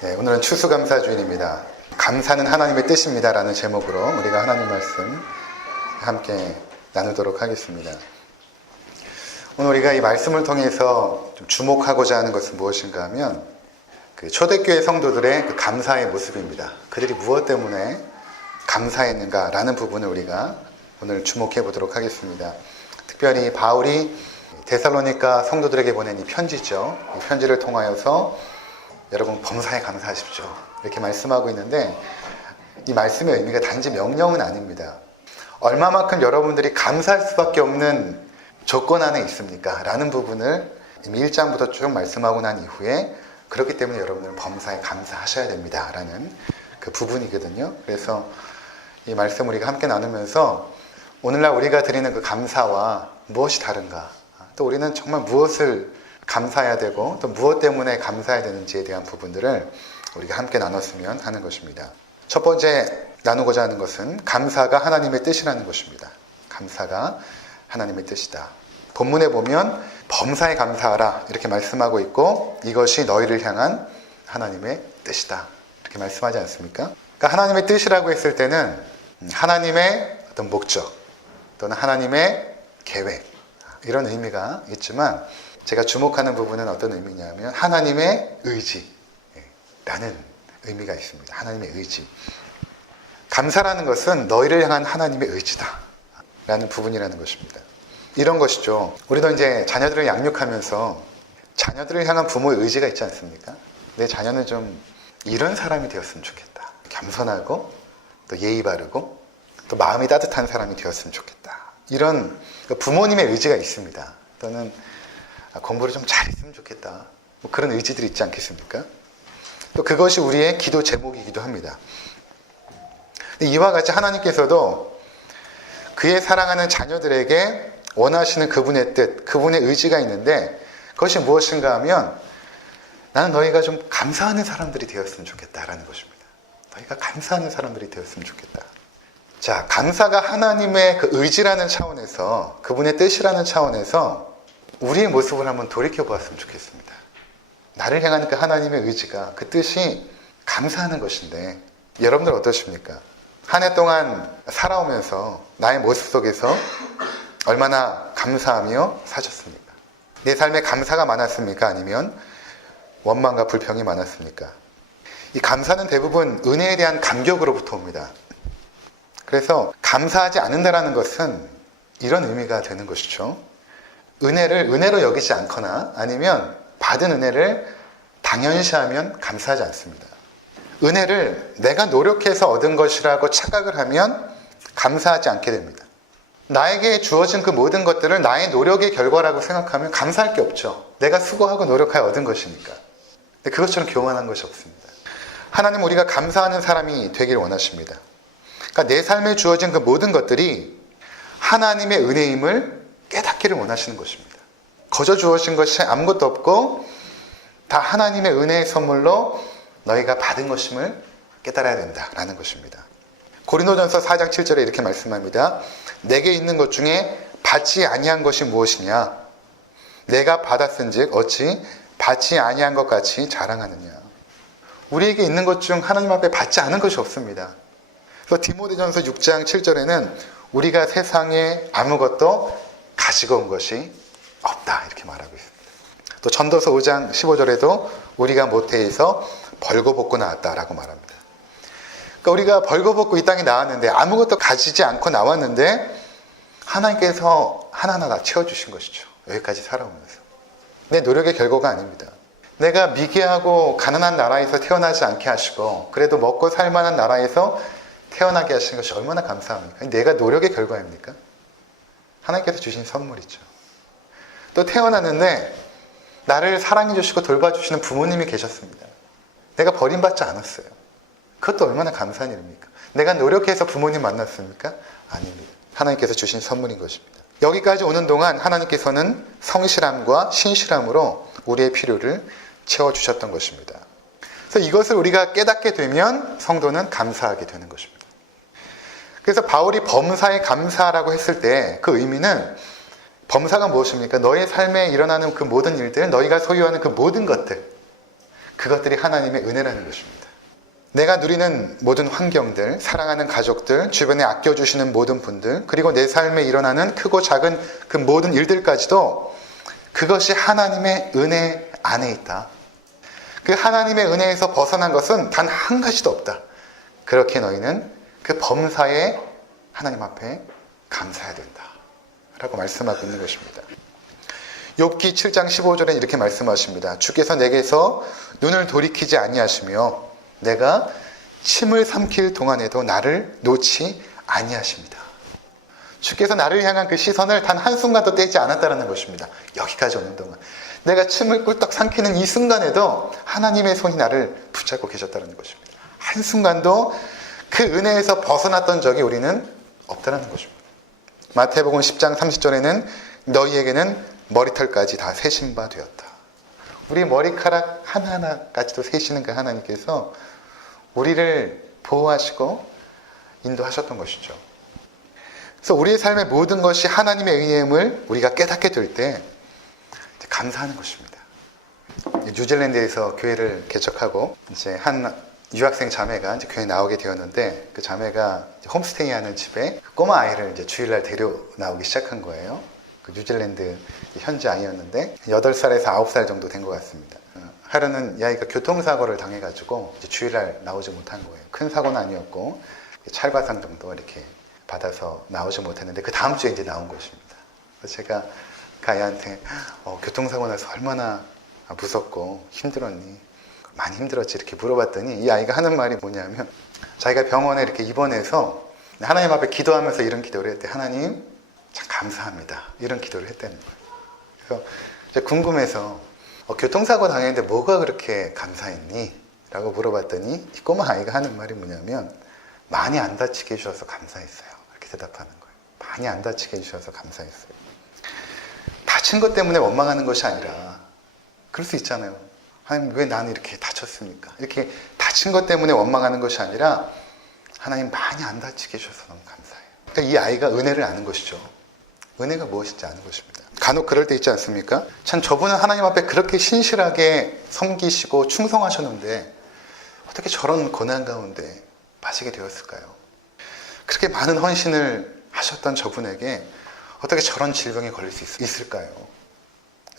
네, 오늘은 추수감사주일입니다. 감사는 하나님의 뜻입니다 라는 제목으로 우리가 하나님 말씀 함께 나누도록 하겠습니다. 오늘 우리가 이 말씀을 통해서 좀 주목하고자 하는 것은 무엇인가 하면 그 초대교회 성도들의 그 감사의 모습입니다. 그들이 무엇 때문에 감사했는가 라는 부분을 우리가 오늘 주목해 보도록 하겠습니다. 특별히 바울이 데살로니가 성도들에게 보낸 이 편지죠. 이 편지를 통하여서 여러분 범사에 감사하십시오 이렇게 말씀하고 있는데, 이 말씀의 의미가 단지 명령은 아닙니다. 얼마만큼 여러분들이 감사할 수밖에 없는 조건 안에 있습니까? 라는 부분을 이미 1장부터 쭉 말씀하고 난 이후에, 그렇기 때문에 여러분들은 범사에 감사하셔야 됩니다 라는 그 부분이거든요. 그래서 이 말씀 우리가 함께 나누면서 오늘날 우리가 드리는 그 감사와 무엇이 다른가, 또 우리는 정말 무엇을 감사해야 되고 또 무엇 때문에 감사해야 되는지에 대한 부분들을 우리가 함께 나눴으면 하는 것입니다. 첫 번째 나누고자 하는 것은 감사가 하나님의 뜻이라는 것입니다. 감사가 하나님의 뜻이다. 본문에 보면 범사에 감사하라 이렇게 말씀하고 있고, 이것이 너희를 향한 하나님의 뜻이다 이렇게 말씀하지 않습니까? 그러니까 하나님의 뜻이라고 했을 때는 하나님의 어떤 목적 또는 하나님의 계획, 이런 의미가 있지만, 제가 주목하는 부분은 어떤 의미냐면 하나님의 의지라는 의미가 있습니다. 하나님의 의지. 감사라는 것은 너희를 향한 하나님의 의지다 라는 부분이라는 것입니다. 이런 것이죠. 우리도 이제 자녀들을 양육하면서 자녀들을 향한 부모의 의지가 있지 않습니까? 내 자녀는 좀 이런 사람이 되었으면 좋겠다. 겸손하고 또 예의 바르고 또 마음이 따뜻한 사람이 되었으면 좋겠다. 이런 부모님의 의지가 있습니다. 또는 공부를 좀 잘했으면 좋겠다. 뭐 그런 의지들이 있지 않겠습니까? 또 그것이 우리의 기도 제목이기도 합니다. 이와 같이 하나님께서도 그의 사랑하는 자녀들에게 원하시는 그분의 뜻, 그분의 의지가 있는데, 그것이 무엇인가 하면 나는 너희가 좀 감사하는 사람들이 되었으면 좋겠다라는 것입니다. 너희가 감사하는 사람들이 되었으면 좋겠다. 자, 감사가 하나님의 그 의지라는 차원에서, 그분의 뜻이라는 차원에서 우리의 모습을 한번 돌이켜 보았으면 좋겠습니다. 나를 향한 그 하나님의 의지가, 그 뜻이 감사하는 것인데, 여러분들 어떠십니까? 한 해 동안 살아오면서 나의 모습 속에서 얼마나 감사하며 사셨습니까? 내 삶에 감사가 많았습니까? 아니면 원망과 불평이 많았습니까? 이 감사는 대부분 은혜에 대한 감격으로부터 옵니다. 그래서 감사하지 않는다라는 것은 이런 의미가 되는 것이죠. 은혜를 은혜로 여기지 않거나 아니면 받은 은혜를 당연시하면 감사하지 않습니다. 은혜를 내가 노력해서 얻은 것이라고 착각을 하면 감사하지 않게 됩니다. 나에게 주어진 그 모든 것들을 나의 노력의 결과라고 생각하면 감사할 게 없죠. 내가 수고하고 노력하여 얻은 것이니까. 근데 그것처럼 교만한 것이 없습니다. 하나님, 우리가 감사하는 사람이 되길 원하십니다. 그러니까 내 삶에 주어진 그 모든 것들이 하나님의 은혜임을 깨닫기를 원하시는 것입니다. 거저 주어진 것이 아무것도 없고 다 하나님의 은혜의 선물로 너희가 받은 것임을 깨달아야 된다라는 것입니다. 고린도전서 4장 7절에 이렇게 말씀합니다. 내게 있는 것 중에 받지 아니한 것이 무엇이냐? 내가 받았은즉 어찌 받지 아니한 것 같이 자랑하느냐? 우리에게 있는 것 중 하나님 앞에 받지 않은 것이 없습니다. 그래서 디모데전서 6장 7절에는 우리가 세상에 아무것도 가지고 온 것이 없다 이렇게 말하고 있습니다. 또 전도서 5장 15절에도 우리가 모태에서 벌거벗고 나왔다라고 말합니다. 그러니까 우리가 벌거벗고 이 땅에 나왔는데 아무것도 가지지 않고 나왔는데 하나님께서 하나하나 다 채워주신 것이죠. 여기까지 살아오면서. 내 노력의 결과가 아닙니다. 내가 미개하고 가난한 나라에서 태어나지 않게 하시고 그래도 먹고 살만한 나라에서 태어나게 하신 것이 얼마나 감사합니까? 내가 노력의 결과입니까? 하나님께서 주신 선물이죠. 또 태어났는데 나를 사랑해 주시고 돌봐주시는 부모님이 계셨습니다. 내가 버림받지 않았어요. 그것도 얼마나 감사한 일입니까? 내가 노력해서 부모님 만났습니까? 아닙니다. 하나님께서 주신 선물인 것입니다. 여기까지 오는 동안 하나님께서는 성실함과 신실함으로 우리의 필요를 채워주셨던 것입니다. 그래서 이것을 우리가 깨닫게 되면 성도는 감사하게 되는 것입니다. 그래서 바울이 범사에 감사라고 했을 때 그 의미는, 범사가 무엇입니까? 너의 삶에 일어나는 그 모든 일들, 너희가 소유하는 그 모든 것들, 그것들이 하나님의 은혜라는 것입니다. 내가 누리는 모든 환경들, 사랑하는 가족들, 주변에 아껴주시는 모든 분들, 그리고 내 삶에 일어나는 크고 작은 그 모든 일들까지도 그것이 하나님의 은혜 안에 있다. 그 하나님의 은혜에서 벗어난 것은 단 한 가지도 없다. 그렇게 너희는 그 범사에 하나님 앞에 감사해야 된다. 라고 말씀하고 있는 것입니다. 욥기 7장 15절에 이렇게 말씀하십니다. 주께서 내게서 눈을 돌이키지 아니하시며 내가 침을 삼킬 동안에도 나를 놓지 아니하십니다. 주께서 나를 향한 그 시선을 단 한순간도 떼지 않았다는 것입니다. 여기까지 오는 동안 내가 침을 꿀떡 삼키는 이 순간에도 하나님의 손이 나를 붙잡고 계셨다는 것입니다. 한순간도 그 은혜에서 벗어났던 적이 우리는 없다는 것입니다. 마태복음 10장 30절에는 너희에게는 머리털까지 다 세신 바 되었다. 우리 머리카락 하나하나까지도 세시는 그 하나님께서 우리를 보호하시고 인도하셨던 것이죠. 그래서 우리의 삶의 모든 것이 하나님의 은혜임을 우리가 깨닫게 될 때 감사하는 것입니다. 뉴질랜드에서 교회를 개척하고 이제 한 유학생 자매가 이제 교회에 나오게 되었는데 그 자매가 홈스테이 하는 집에 꼬마 아이를 이제 주일날 데려 나오기 시작한 거예요. 그 뉴질랜드 현지 아이였는데 8살에서 9살 정도 된 것 같습니다. 하루는 이 아이가 교통사고를 당해가지고 이제 주일날 나오지 못한 거예요. 큰 사고는 아니었고 찰과상 정도 이렇게 받아서 나오지 못했는데 그 다음 주에 이제 나온 것입니다. 그래서 제가 그 아이한테 교통사고 나서 얼마나 무섭고 힘들었니? 많이 힘들었지 이렇게 물어봤더니 이 아이가 하는 말이 뭐냐면 자기가 병원에 이렇게 입원해서 하나님 앞에 기도하면서 이런 기도를 했대. 하나님 참 감사합니다. 이런 기도를 했다는 거예요. 그래서 제가 궁금해서 교통사고 당했는데 뭐가 그렇게 감사했니? 라고 물어봤더니 이 꼬마 아이가 하는 말이 뭐냐면 많이 안 다치게 해주셔서 감사했어요. 이렇게 대답하는 거예요. 많이 안 다치게 해주셔서 감사했어요. 다친 것 때문에 원망하는 것이 아니라 그럴 수 있잖아요. 하나님 왜 나는 이렇게 다쳤습니까? 이렇게 다친 것 때문에 원망하는 것이 아니라 하나님 많이 안 다치게 해주셔서 너무 감사해요. 그러니까 이 아이가 은혜를 아는 것이죠. 은혜가 무엇인지 아는 것입니다. 간혹 그럴 때 있지 않습니까? 참 저분은 하나님 앞에 그렇게 신실하게 섬기시고 충성하셨는데 어떻게 저런 고난 가운데 빠지게 되었을까요? 그렇게 많은 헌신을 하셨던 저분에게 어떻게 저런 질병에 걸릴 수 있을까요?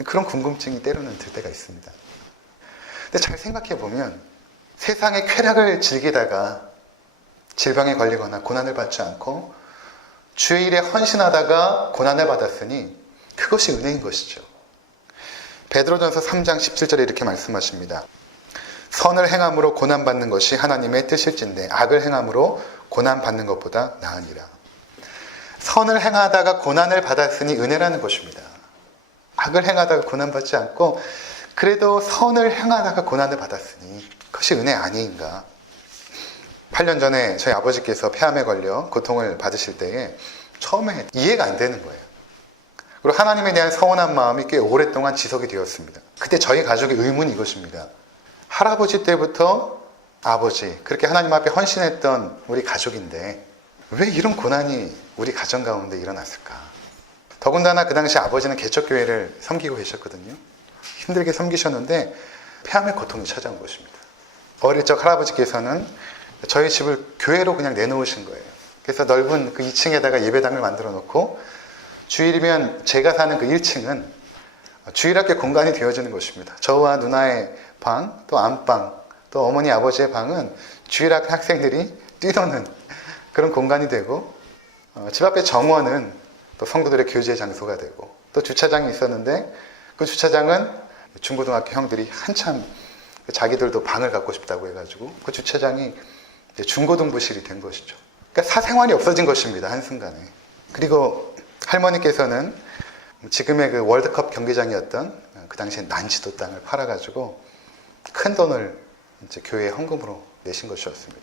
그런 궁금증이 때로는 들 때가 있습니다. 근데 잘 생각해 보면 세상의 쾌락을 즐기다가 질병에 걸리거나 고난을 받지 않고 주의 일에 헌신하다가 고난을 받았으니 그것이 은혜인 것이죠. 베드로전서 3장 17절에 이렇게 말씀하십니다. 선을 행함으로 고난받는 것이 하나님의 뜻일진데 악을 행함으로 고난받는 것보다 나으니라. 선을 행하다가 고난을 받았으니 은혜라는 것입니다. 악을 행하다가 고난받지 않고 그래도 선을 행하다가 고난을 받았으니 그것이 은혜 아닌가. 8년 전에 저희 아버지께서 폐암에 걸려 고통을 받으실 때에 처음에 이해가 안 되는 거예요. 그리고 하나님에 대한 서운한 마음이 꽤 오랫동안 지속이 되었습니다. 그때 저희 가족의 의문이 이것입니다. 할아버지 때부터 아버지, 그렇게 하나님 앞에 헌신했던 우리 가족인데 왜 이런 고난이 우리 가정 가운데 일어났을까? 더군다나 그 당시 아버지는 개척교회를 섬기고 계셨거든요. 힘들게 섬기셨는데 폐암의 고통이 찾아온 것입니다. 어릴 적 할아버지께서는 저희 집을 교회로 그냥 내놓으신 거예요. 그래서 넓은 그 2층에다가 예배당을 만들어 놓고 주일이면 제가 사는 그 1층은 주일학교 공간이 되어지는 것입니다. 저와 누나의 방, 또 안방, 또 어머니 아버지의 방은 주일학교 학생들이 뛰노는 그런 공간이 되고 집 앞에 정원은 또 성도들의 교제 장소가 되고 또 주차장이 있었는데 그 주차장은 중고등학교 형들이 한참 자기들도 방을 갖고 싶다고 해가지고 그 주차장이 중고등부실이 된 것이죠. 그러니까 사생활이 없어진 것입니다. 한순간에. 그리고 할머니께서는 지금의 그 월드컵 경기장이었던 그 당시에 난지도 땅을 팔아가지고 큰 돈을 이제 교회에 헌금으로 내신 것이었습니다.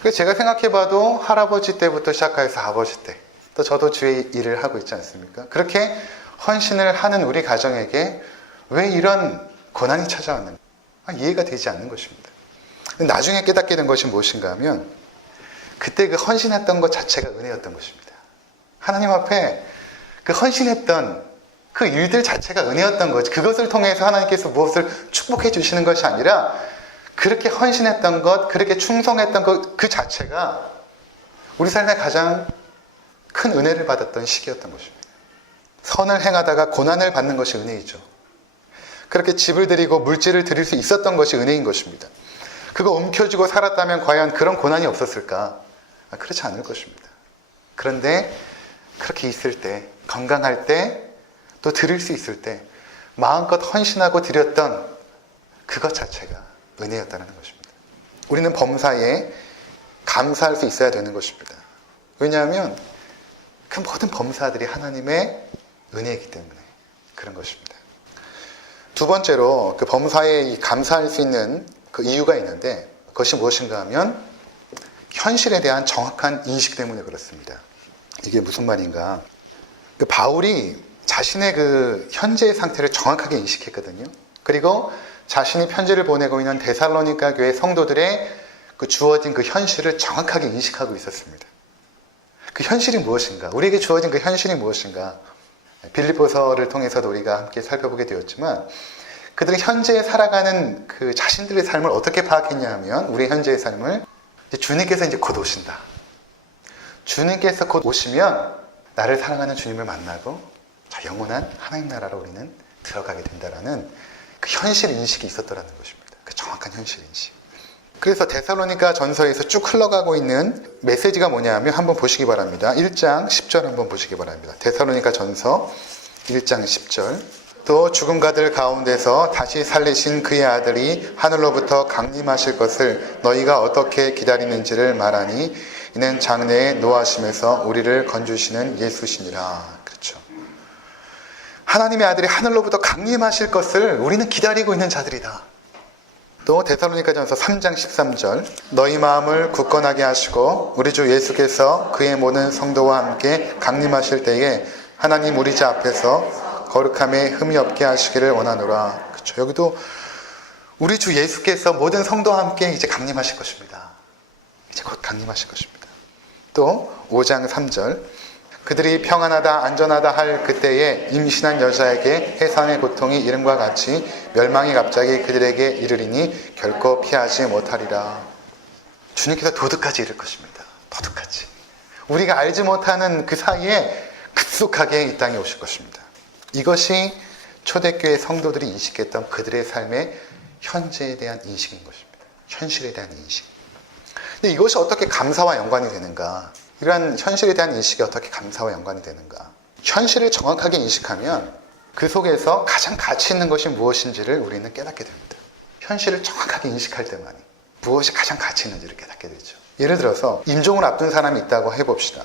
그래서 제가 생각해봐도 할아버지 때부터 시작해서 아버지 때, 또 저도 주의 일을 하고 있지 않습니까? 그렇게 헌신을 하는 우리 가정에게 왜 이런 고난이 찾아왔는가? 이해가 되지 않는 것입니다. 나중에 깨닫게 된 것이 무엇인가 하면 그때 그 헌신했던 것 자체가 은혜였던 것입니다. 하나님 앞에 그 헌신했던 그 일들 자체가 은혜였던 거지. 그것을 통해서 하나님께서 무엇을 축복해 주시는 것이 아니라 그렇게 헌신했던 것, 그렇게 충성했던 것 그 자체가 우리 삶에 가장 큰 은혜를 받았던 시기였던 것입니다. 선을 행하다가 고난을 받는 것이 은혜이죠. 그렇게 집을 드리고 물질을 드릴 수 있었던 것이 은혜인 것입니다. 그거 움켜쥐고 살았다면 과연 그런 고난이 없었을까? 그렇지 않을 것입니다. 그런데 그렇게 있을 때, 건강할 때, 또 드릴 수 있을 때 마음껏 헌신하고 드렸던 그것 자체가 은혜였다는 것입니다. 우리는 범사에 감사할 수 있어야 되는 것입니다. 왜냐하면 그 모든 범사들이 하나님의 은혜이기 때문에 그런 것입니다. 두 번째로 그 범사에 감사할 수 있는 그 이유가 있는데 그것이 무엇인가 하면 현실에 대한 정확한 인식 때문에 그렇습니다. 이게 무슨 말인가? 그 바울이 자신의 그 현재의 상태를 정확하게 인식했거든요. 그리고 자신이 편지를 보내고 있는 데살로니가 교회 성도들의 그 주어진 그 현실을 정확하게 인식하고 있었습니다. 그 현실이 무엇인가? 우리에게 주어진 그 현실이 무엇인가? 빌립보서를 통해서도 우리가 함께 살펴보게 되었지만 그들은 현재에 살아가는 그 자신들의 삶을 어떻게 파악했냐 하면 우리의 현재의 삶을 주님께서 이제 곧 오신다. 주님께서 곧 오시면 나를 사랑하는 주님을 만나고 영원한 하나님 나라로 우리는 들어가게 된다라는 그 현실 인식이 있었더라는 것입니다. 그 정확한 현실 인식. 그래서 데살로니가 전서에서 쭉 흘러가고 있는 메시지가 뭐냐 하면 한번 보시기 바랍니다. 1장 10절 한번 보시기 바랍니다. 데살로니가 전서 1장 10절. 또 죽음가들 가운데서 다시 살리신 그의 아들이 하늘로부터 강림하실 것을 너희가 어떻게 기다리는지를 말하니 이는 장래에 노하심에서 우리를 건주시는 예수시니라. 그렇죠. 하나님의 아들이 하늘로부터 강림하실 것을 우리는 기다리고 있는 자들이다. 또 데살로니가전서 3장 13절 너희 마음을 굳건하게 하시고 우리 주 예수께서 그의 모든 성도와 함께 강림하실 때에 하나님 우리 자 앞에서 거룩함에 흠이 없게 하시기를 원하노라. 그렇죠. 여기도 우리 주 예수께서 모든 성도와 함께 이제 강림하실 것입니다. 이제 곧 강림하실 것입니다. 또 5장 3절 그들이 평안하다 안전하다 할 그때에 임신한 여자에게 해산의 고통이 이름과 같이 멸망이 갑자기 그들에게 이르리니 결코 피하지 못하리라. 주님께서 도둑까지 이를 것입니다. 도둑까지. 우리가 알지 못하는 그 사이에 급속하게 이 땅에 오실 것입니다. 이것이 초대교회 성도들이 인식했던 그들의 삶의 현재에 대한 인식인 것입니다. 현실에 대한 인식. 근데 이것이 어떻게 감사와 연관이 되는가? 이러한 현실에 대한 인식이 어떻게 감사와 연관이 되는가? 현실을 정확하게 인식하면 그 속에서 가장 가치 있는 것이 무엇인지를 우리는 깨닫게 됩니다. 현실을 정확하게 인식할 때만이 무엇이 가장 가치 있는지를 깨닫게 되죠. 예를 들어서 임종을 앞둔 사람이 있다고 해봅시다.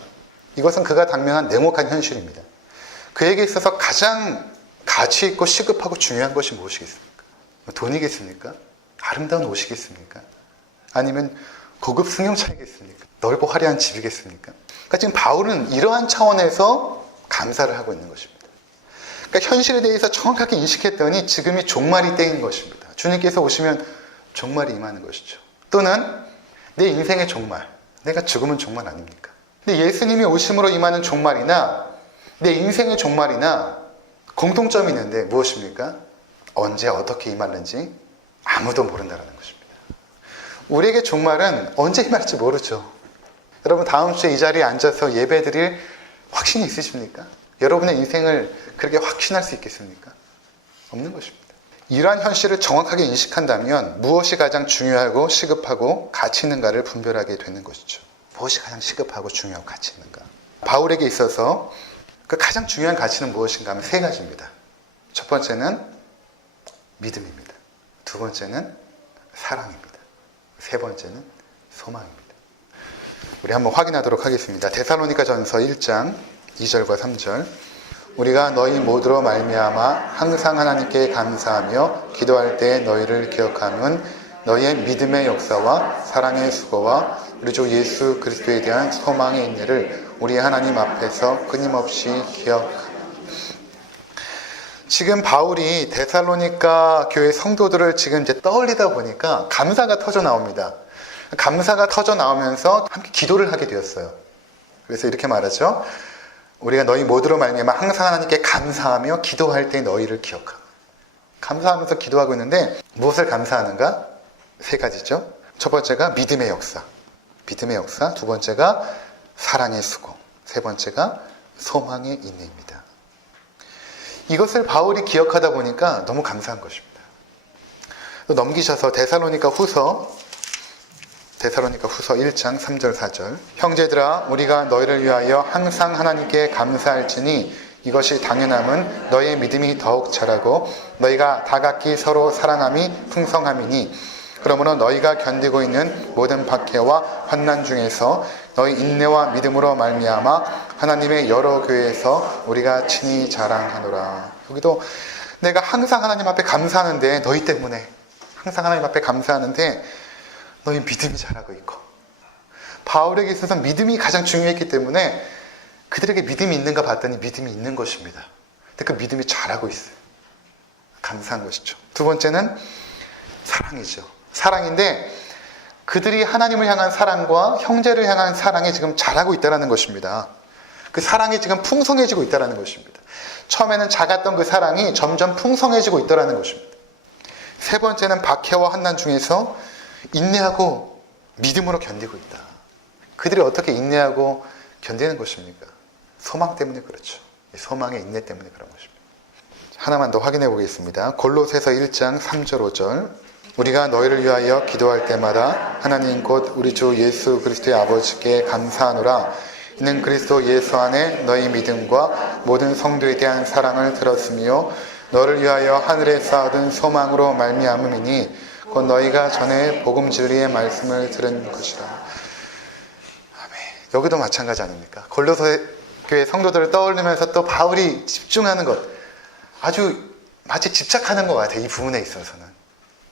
이것은 그가 당면한 냉혹한 현실입니다. 그에게 있어서 가장 가치 있고 시급하고 중요한 것이 무엇이겠습니까? 돈이겠습니까? 아름다운 옷이겠습니까? 아니면 고급 승용차이겠습니까? 넓고 화려한 집이겠습니까? 그러니까 지금 바울은 이러한 차원에서 감사를 하고 있는 것입니다. 그러니까 현실에 대해서 정확하게 인식했더니 지금이 종말이 때인 것입니다. 주님께서 오시면 종말이 임하는 것이죠. 또는 내 인생의 종말, 내가 죽으면 종말 아닙니까? 근데 예수님이 오심으로 임하는 종말이나 내 인생의 종말이나 공통점이 있는데 무엇입니까? 언제 어떻게 임하는지 아무도 모른다는 것입니다. 우리에게 종말은 언제 임할지 모르죠. 여러분 다음 주에 이 자리에 앉아서 예배드릴 확신이 있으십니까? 여러분의 인생을 그렇게 확신할 수 있겠습니까? 없는 것입니다. 이러한 현실을 정확하게 인식한다면 무엇이 가장 중요하고 시급하고 가치 있는가를 분별하게 되는 것이죠. 무엇이 가장 시급하고 중요하고 가치 있는가? 바울에게 있어서 그 가장 중요한 가치는 무엇인가 하면 세 가지입니다. 첫 번째는 믿음입니다. 두 번째는 사랑입니다. 세 번째는 소망입니다. 우리 한번 확인하도록 하겠습니다. 데살로니가전서 1장 2절과 3절 우리가 너희 모두로 말미암아 항상 하나님께 감사하며 기도할 때 너희를 기억함은 너희의 믿음의 역사와 사랑의 수고와 우리 주 예수 그리스도에 대한 소망의 인내를 우리 하나님 앞에서 끊임없이 기억합니다. 지금 바울이 데살로니가 교회 성도들을 지금 이제 떠올리다 보니까 감사가 터져 나옵니다. 감사가 터져 나오면서 함께 기도를 하게 되었어요. 그래서 이렇게 말하죠. 우리가 너희 모두로 말미암아 항상 하나님께 감사하며 기도할 때 너희를 기억하고. 감사하면서 기도하고 있는데 무엇을 감사하는가? 세 가지죠. 첫 번째가 믿음의 역사. 믿음의 역사. 두 번째가 사랑의 수고. 세 번째가 소망의 인내입니다. 이것을 바울이 기억하다 보니까 너무 감사한 것입니다. 또 넘기셔서 데살로니가 후서 1장 3절 4절. 형제들아 우리가 너희를 위하여 항상 하나님께 감사할지니 이것이 당연함은 너희의 믿음이 더욱 자라고 너희가 다각기 서로 사랑함이 풍성함이니 그러므로 너희가 견디고 있는 모든 박해와 환난 중에서 너희 인내와 믿음으로 말미암아 하나님의 여러 교회에서 우리가 친히 자랑하노라. 여기도 내가 항상 하나님 앞에 감사하는데 너희 때문에 항상 하나님 앞에 감사하는데 너희 믿음이 자라고 있고, 바울에게 있어서 믿음이 가장 중요했기 때문에 그들에게 믿음이 있는가 봤더니 믿음이 있는 것입니다. 근데 그 믿음이 자라고 있어요. 감사한 것이죠. 두 번째는 사랑이죠. 사랑인데 그들이 하나님을 향한 사랑과 형제를 향한 사랑이 지금 자라고 있다는 것입니다. 그 사랑이 지금 풍성해지고 있다는 것입니다. 처음에는 작았던 그 사랑이 점점 풍성해지고 있다는 것입니다. 세 번째는 박해와 환난 중에서 인내하고 믿음으로 견디고 있다. 그들이 어떻게 인내하고 견디는 것입니까? 소망 때문에 그렇죠. 소망의 인내 때문에 그런 것입니다. 하나만 더 확인해 보겠습니다. 골로새서 1장 3절 5절. 우리가 너희를 위하여 기도할 때마다 하나님 곧 우리 주 예수 그리스도의 아버지께 감사하노라. 이는 그리스도 예수 안에 너희 믿음과 모든 성도에 대한 사랑을 들었으며 너를 위하여 하늘에 쌓아둔 소망으로 말미암음이니 곧 너희가 전에 복음 진리의 말씀을 들은 것이라. 아멘. 여기도 마찬가지 아닙니까? 골로새 교회 성도들을 떠올리면서 또 바울이 집중하는 것, 아주 마치 집착하는 것 같아요. 이 부분에 있어서는.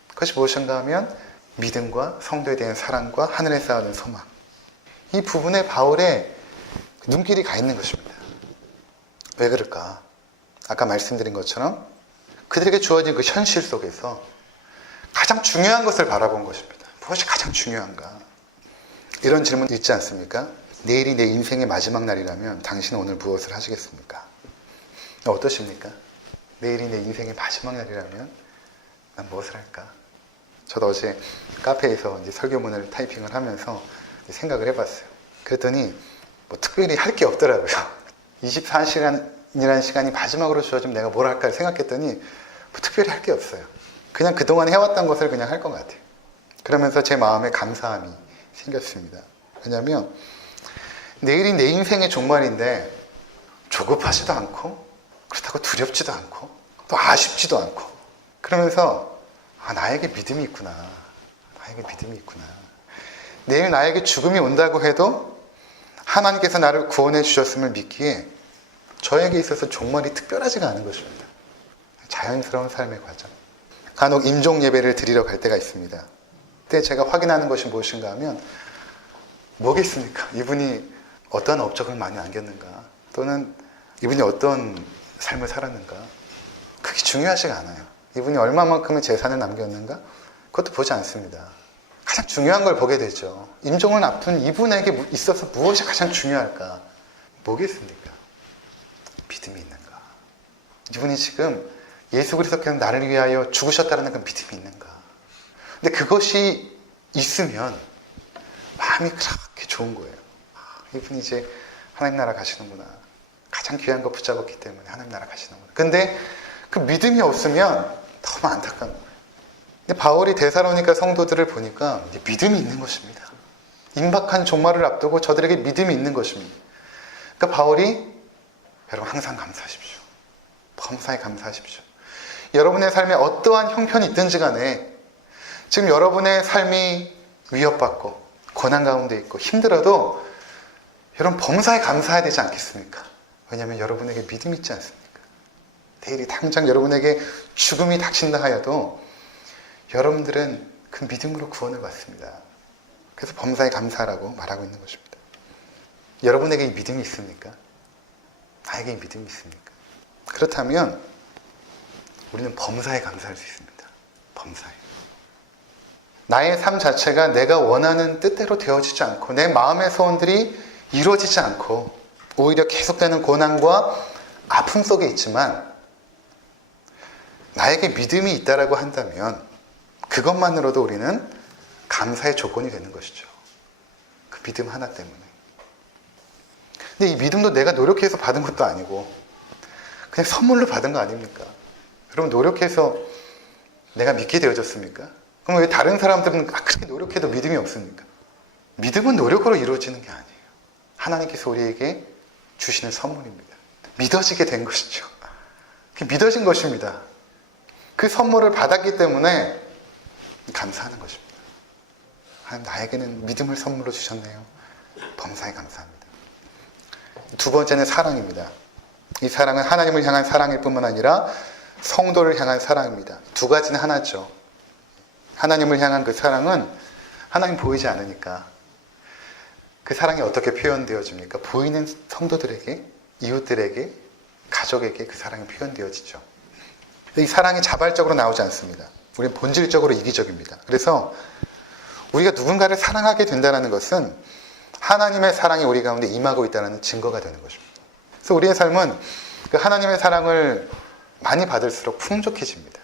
그것이 무엇인가 하면 믿음과 성도에 대한 사랑과 하늘에 쌓아둔 소망. 이 부분에 바울의 눈길이 가 있는 것입니다. 왜 그럴까? 아까 말씀드린 것처럼 그들에게 주어진 그 현실 속에서 가장 중요한 것을 바라본 것입니다. 무엇이 가장 중요한가? 이런 질문 있지 않습니까? 내일이 내 인생의 마지막 날이라면 당신은 오늘 무엇을 하시겠습니까? 어떠십니까? 내일이 내 인생의 마지막 날이라면 난 무엇을 할까? 저도 어제 카페에서 이제 설교문을 타이핑을 하면서 생각을 해봤어요. 그랬더니 뭐 특별히 할 게 없더라고요. 24시간이라는 시간이 마지막으로 주어지면 내가 뭘 할까 생각했더니 뭐 특별히 할 게 없어요. 그냥 그동안 해왔던 것을 그냥 할 것 같아요. 그러면서 제 마음에 감사함이 생겼습니다. 왜냐하면 내일이 내 인생의 종말인데 조급하지도 않고 그렇다고 두렵지도 않고 또 아쉽지도 않고 그러면서 나에게 믿음이 있구나. 나에게 믿음이 있구나. 내일 나에게 죽음이 온다고 해도 하나님께서 나를 구원해 주셨음을 믿기에 저에게 있어서 종말이 특별하지가 않은 것입니다. 자연스러운 삶의 과정. 간혹 임종 예배를 드리러 갈 때가 있습니다. 그때 제가 확인하는 것이 무엇인가 하면 뭐겠습니까? 이분이 어떤 업적을 많이 남겼는가 또는 이분이 어떤 삶을 살았는가 그게 중요하지가 않아요. 이분이 얼마만큼의 재산을 남겼는가 그것도 보지 않습니다. 가장 중요한 걸 보게 되죠. 임종을 앞둔 이분에게 있어서 무엇이 가장 중요할까? 뭐겠습니까? 믿음이 있는가? 이분이 지금 예수 그리스도께서 나를 위하여 죽으셨다는 그 믿음이 있는가? 근데 그것이 있으면 마음이 그렇게 좋은 거예요. 이분이 이제 하나님 나라 가시는구나. 가장 귀한 거 붙잡았기 때문에 하나님 나라 가시는구나. 근데 그 믿음이 없으면 너무 안타까운 거예요. 근데 바울이 데살로니가 성도들을 보니까 믿음이 있는 것입니다. 임박한 종말을 앞두고 저들에게 믿음이 있는 것입니다. 그러니까 바울이 여러분 항상 감사하십시오. 범사에 감사하십시오. 여러분의 삶에 어떠한 형편이 있든지 간에 지금 여러분의 삶이 위협받고 고난 가운데 있고 힘들어도 여러분 범사에 감사해야 되지 않겠습니까? 왜냐하면 여러분에게 믿음이 있지 않습니까? 내일이 당장 여러분에게 죽음이 닥친다 하여도 여러분들은 그 믿음으로 구원을 받습니다. 그래서 범사에 감사하라고 말하고 있는 것입니다. 여러분에게 이 믿음이 있습니까? 나에게 이 믿음이 있습니까? 그렇다면 우리는 범사에 감사할 수 있습니다. 범사에. 나의 삶 자체가 내가 원하는 뜻대로 되어지지 않고 내 마음의 소원들이 이루어지지 않고 오히려 계속되는 고난과 아픔 속에 있지만 나에게 믿음이 있다라고 한다면 그것만으로도 우리는 감사의 조건이 되는 것이죠. 그 믿음 하나 때문에. 근데 이 믿음도 내가 노력해서 받은 것도 아니고 그냥 선물로 받은 거 아닙니까? 여러분, 노력해서 내가 믿게 되어졌습니까? 그럼 왜 다른 사람들은 그렇게 노력해도 믿음이 없습니까? 믿음은 노력으로 이루어지는 게 아니에요. 하나님께서 우리에게 주시는 선물입니다. 믿어지게 된 것이죠. 믿어진 것입니다. 그 선물을 받았기 때문에 감사하는 것입니다. 하나님, 나에게는 믿음을 선물로 주셨네요. 범사에 감사합니다. 두 번째는 사랑입니다. 이 사랑은 하나님을 향한 사랑일 뿐만 아니라 성도를 향한 사랑입니다. 두 가지는 하나죠. 하나님을 향한 그 사랑은 하나님 보이지 않으니까 그 사랑이 어떻게 표현되어집니까? 보이는 성도들에게, 이웃들에게, 가족에게 그 사랑이 표현되어지죠. 이 사랑이 자발적으로 나오지 않습니다. 우리는 본질적으로 이기적입니다. 그래서 우리가 누군가를 사랑하게 된다는 것은 하나님의 사랑이 우리 가운데 임하고 있다는 증거가 되는 것입니다. 그래서 우리의 삶은 그 하나님의 사랑을 많이 받을수록 풍족해집니다.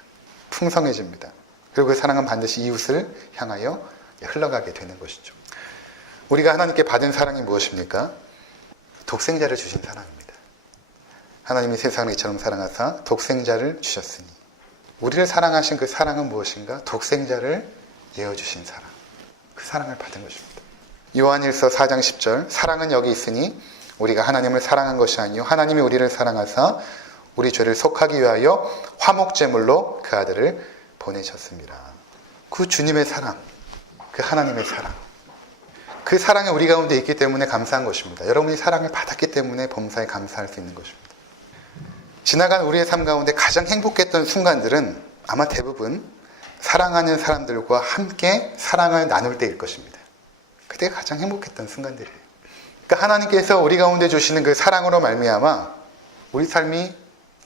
풍성해집니다. 그리고 그 사랑은 반드시 이웃을 향하여 흘러가게 되는 것이죠. 우리가 하나님께 받은 사랑이 무엇입니까? 독생자를 주신 사랑입니다. 하나님이 세상을 이처럼 사랑하사 독생자를 주셨으니, 우리를 사랑하신 그 사랑은 무엇인가? 독생자를 내어주신 사랑. 그 사랑을 받은 것입니다. 요한일서 4장 10절, 사랑은 여기 있으니 우리가 하나님을 사랑한 것이 아니요 하나님이 우리를 사랑하사 우리 죄를 속하기 위하여 화목제물로 그 아들을 보내셨습니다. 그 주님의 사랑, 그 하나님의 사랑, 그 사랑이 우리 가운데 있기 때문에 감사한 것입니다. 여러분이 사랑을 받았기 때문에 범사에 감사할 수 있는 것입니다. 지나간 우리의 삶 가운데 가장 행복했던 순간들은 아마 대부분 사랑하는 사람들과 함께 사랑을 나눌 때일 것입니다. 그때가 가장 행복했던 순간들이에요. 그러니까 하나님께서 우리 가운데 주시는 그 사랑으로 말미암아 우리 삶이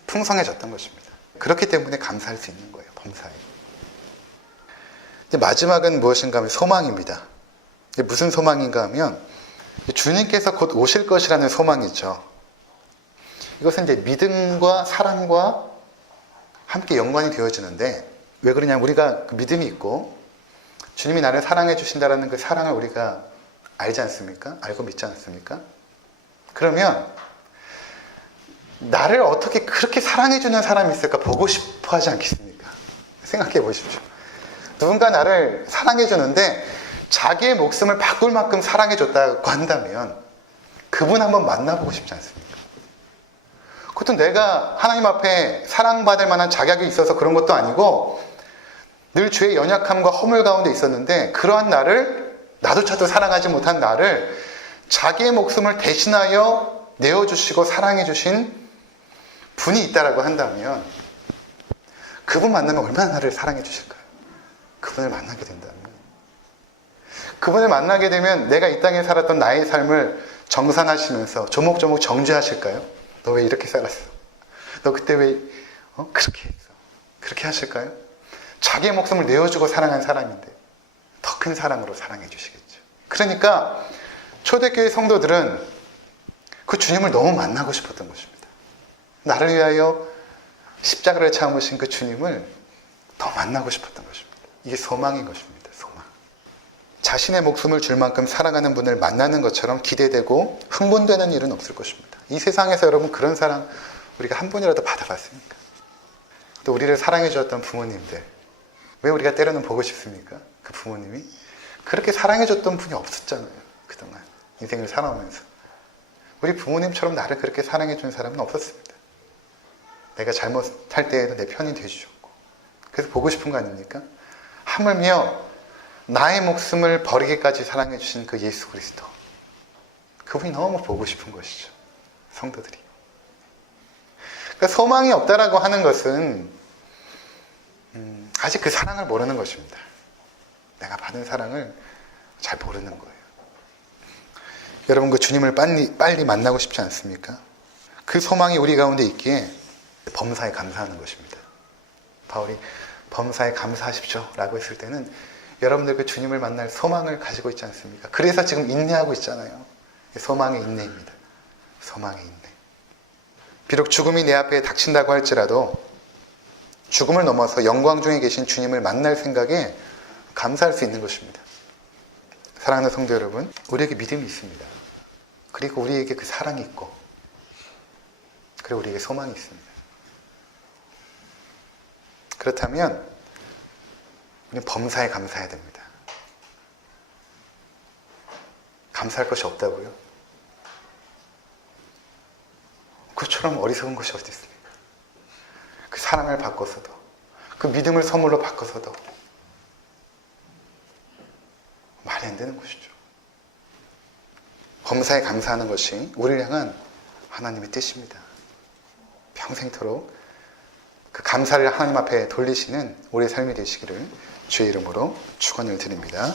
풍성해졌던 것입니다. 그렇기 때문에 감사할 수 있는 거예요. 범사에. 이제 마지막은 무엇인가 하면 소망입니다. 무슨 소망인가 하면 주님께서 곧 오실 것이라는 소망이죠. 이것은 이제 믿음과 사랑과 함께 연관이 되어지는데, 왜 그러냐면 우리가 그 믿음이 있고 주님이 나를 사랑해 주신다는 그 사랑을 우리가 알지 않습니까? 알고 믿지 않습니까? 그러면 나를 어떻게 그렇게 사랑해 주는 사람이 있을까 보고 싶어 하지 않겠습니까? 생각해 보십시오. 누군가 나를 사랑해 주는데 자기의 목숨을 바꿀 만큼 사랑해 줬다고 한다면 그분 한번 만나보고 싶지 않습니까? 그것도 내가 하나님 앞에 사랑받을 만한 자격이 있어서 그런 것도 아니고 늘 죄의 연약함과 허물 가운데 있었는데, 그러한 나를, 나도차도 사랑하지 못한 나를 자기의 목숨을 대신하여 내어주시고 사랑해 주신 분이 있다라고 한다면 그분 만나면 얼마나 나를 사랑해 주실까요? 그분을 만나게 된다면, 그분을 만나게 되면 내가 이 땅에 살았던 나의 삶을 정산하시면서 조목조목 정죄하실까요? 너 왜 이렇게 살았어? 너 그때 왜 그렇게 했어? 그렇게 하실까요? 자기의 목숨을 내어주고 사랑한 사람인데 더 큰 사랑으로 사랑해 주시겠죠. 그러니까 초대교회 성도들은 그 주님을 너무 만나고 싶었던 것입니다. 나를 위하여 십자가를 참으신 그 주님을 더 만나고 싶었던 것입니다. 이게 소망인 것입니다. 소망. 자신의 목숨을 줄 만큼 사랑하는 분을 만나는 것처럼 기대되고 흥분되는 일은 없을 것입니다. 이 세상에서 여러분 그런 사랑 우리가 한 번이라도 받아봤습니까? 또 우리를 사랑해 주었던 부모님들, 왜 우리가 때로는 보고 싶습니까? 그 부모님이 그렇게 사랑해 줬던 분이 없었잖아요. 그동안 인생을 살아오면서 우리 부모님처럼 나를 그렇게 사랑해 준 사람은 없었습니다. 내가 잘못할 때에도 내 편이 돼주셨고, 그래서 보고 싶은 거 아닙니까? 하물며 나의 목숨을 버리기까지 사랑해 주신 그 예수 그리스도, 그분이 너무 보고 싶은 것이죠. 성도들이. 그러니까 소망이 없다라고 하는 것은 아직 그 사랑을 모르는 것입니다. 내가 받은 사랑을 잘 모르는 거예요. 여러분, 그 주님을 빨리 만나고 싶지 않습니까? 그 소망이 우리 가운데 있기에 범사에 감사하는 것입니다. 바울이 범사에 감사하십시오 라고 했을 때는 여러분들 그 주님을 만날 소망을 가지고 있지 않습니까? 그래서 지금 인내하고 있잖아요. 소망의 인내입니다. 소망이 있네. 비록 죽음이 내 앞에 닥친다고 할지라도 죽음을 넘어서 영광 중에 계신 주님을 만날 생각에 감사할 수 있는 것입니다. 사랑하는 성도 여러분, 우리에게 믿음이 있습니다. 그리고 우리에게 그 사랑이 있고, 그리고 우리에게 소망이 있습니다. 그렇다면 우리는 범사에 감사해야 됩니다. 감사할 것이 없다고요? 그처럼 어리석은 것이 어디 있습니까? 그 사랑을 바꿔서도, 그 믿음을 선물로 바꿔서도 말이 안 되는 것이죠. 범사에 감사하는 것이 우리를 향한 하나님의 뜻입니다. 평생토록 그 감사를 하나님 앞에 돌리시는 우리의 삶이 되시기를 주의 이름으로 축원을 드립니다.